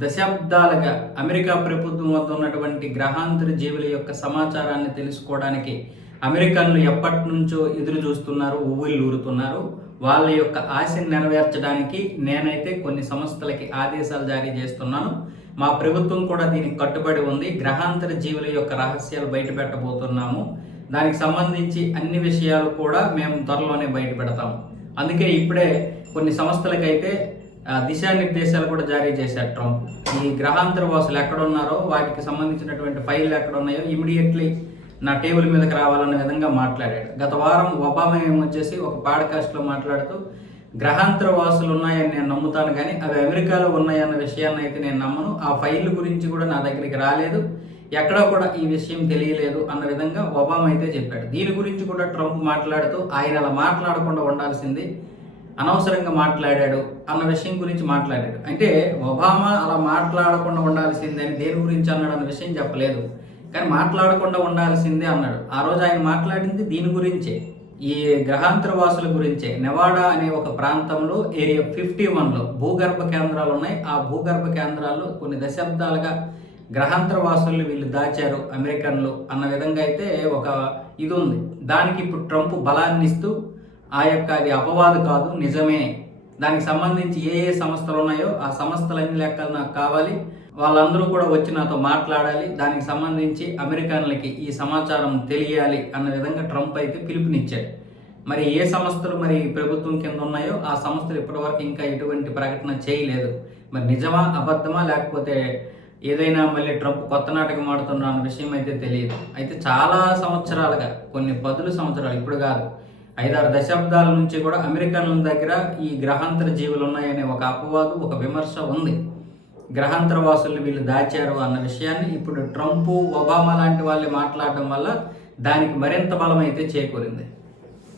దశాబ్దాలుగా అమెరికా ప్రభుత్వం వద్ద ఉన్నటువంటి గ్రహాంతర జీవుల యొక్క సమాచారాన్ని తెలుసుకోవడానికి అమెరికన్లు ఎప్పటి నుంచో ఎదురు చూస్తున్నారు, ఊరుతున్నారు. వాళ్ళ యొక్క ఆశని నెరవేర్చడానికి నేనైతే కొన్ని సంస్థలకి ఆదేశాలు జారీ చేస్తున్నాను. మా ప్రభుత్వం కూడా దీనికి కట్టుబడి ఉంది. గ్రహాంతర జీవుల యొక్క రహస్యాలు బయట పెట్టబోతున్నాము. దానికి సంబంధించి అన్ని విషయాలు కూడా మేము త్వరలోనే బయట పెడతాము. అందుకే ఇప్పుడే కొన్ని సంస్థలకైతే దిశానిర్దేశాలు కూడా జారీ చేశారు ట్రంప్. ఈ గ్రహాంతర వాసులు ఎక్కడున్నారో వాటికి సంబంధించినటువంటి ఫైళ్ళు ఎక్కడ ఉన్నాయో ఇమీడియట్లీ నా టేబుల్ మీదకి రావాలన్న విధంగా మాట్లాడాడు. గత వారం ఒబామా ఏమొచ్చేసి ఒక పాడ్కాస్ట్లో మాట్లాడుతూ గ్రహాంతర వాసులు ఉన్నాయని నేను నమ్ముతాను, కానీ అవి అమెరికాలో ఉన్నాయన్న విషయాన్ని అయితే నేను నమ్మను. ఆ ఫైళ్ళ గురించి కూడా నా దగ్గరికి రాలేదు, ఎక్కడా కూడా ఈ విషయం తెలియలేదు అన్న విధంగా ఒబామా అయితే చెప్పాడు. దీని గురించి కూడా ట్రంప్ మాట్లాడుతూ ఆయన అలా మాట్లాడకుండా ఉండాల్సింది, అనవసరంగా మాట్లాడాడు అన్న విషయం గురించి మాట్లాడాడు. అంటే ఒబామా అలా మాట్లాడకుండా ఉండాల్సిందే అని దేని గురించి అన్నాడు అన్న విషయం చెప్పలేదు, కానీ మాట్లాడకుండా ఉండాల్సిందే అన్నాడు. ఆ రోజు ఆయన మాట్లాడింది దీని గురించే, ఈ గ్రహాంతర వాసుల గురించే. నెవాడా అనే ఒక ప్రాంతంలో ఏరియా 51లో భూగర్భ కేంద్రాలు ఉన్నాయి. ఆ భూగర్భ కేంద్రాల్లో కొన్ని దశాబ్దాలుగా గ్రహాంతర వాసుల్ని వీళ్ళు దాచారు అమెరికన్లు అన్న విధంగా అయితే ఒక ఇది ఉంది. దానికి ఇప్పుడు ట్రంప్ బలాన్ని ఇస్తూ ఆ యొక్క అది అపవాదు కాదు, నిజమే, దానికి సంబంధించి ఏ సంస్థలు ఉన్నాయో ఆ సంస్థలన్నీ లెక్కలు నాకు కావాలి, వాళ్ళందరూ కూడా వచ్చి నాతో మాట్లాడాలి, దానికి సంబంధించి అమెరికన్లకి ఈ సమాచారం తెలియాలి అన్న విధంగా ట్రంప్ అయితే పిలుపునిచ్చాడు. మరి ఏ సంస్థలు మరి ప్రభుత్వం కింద ఉన్నాయో ఆ సంస్థలు ఇప్పటివరకు ఇంకా ఎటువంటి ప్రకటన చేయలేదు. మరి నిజమా అబద్ధమా లేకపోతే ఏదైనా మళ్ళీ ట్రంప్ కొత్త నాటకం ఆడుతున్నా అన్న విషయం అయితే తెలియదు. అయితే చాలా సంవత్సరాలుగా, కొన్ని 10 సంవత్సరాలు, ఇప్పుడు కాదు 5-6 దశాబ్దాల నుంచి కూడా అమెరికన్ల దగ్గర ఈ గ్రహాంతర జీవులు ఉన్నాయనే ఒక అపవాదు, ఒక విమర్శ ఉంది. గ్రహాంతర వాసుల్ని వీళ్ళు దాచారు అన్న విషయాన్ని ఇప్పుడు ట్రంప్, ఒబామా లాంటి వాళ్ళు మాట్లాడడం వల్ల దానికి మరింత బలం అయితే చేకూరింది.